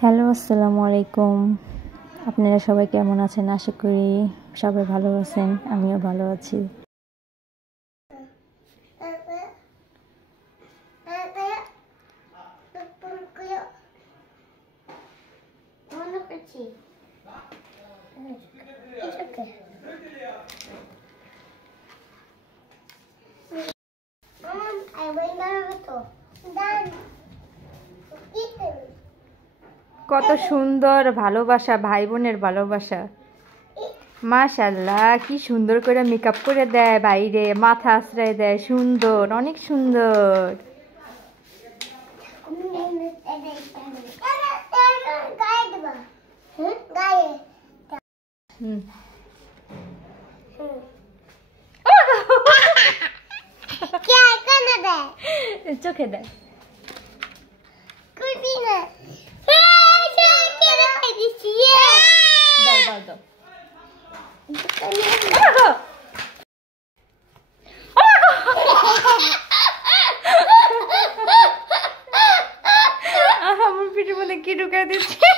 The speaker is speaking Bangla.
হ্যালো, আসসালামু আলাইকুম। আপনারা সবাই কেমন আছেন? আশা করি সবাই ভালো আছেন, আমিও ভালো আছি। কত সুন্দর ভালোবাসা, ভাই বোনের ভালোবাসা। মাশাআল্লাহ, কি সুন্দর করে মেকআপ করে দেয়, বাইরে মাথা আশ্রয় দেয়, সুন্দর, অনেক সুন্দর। চোখে দেয়। আমার পিঠের মধ্যে কি ঢুকাই দিচ্ছে।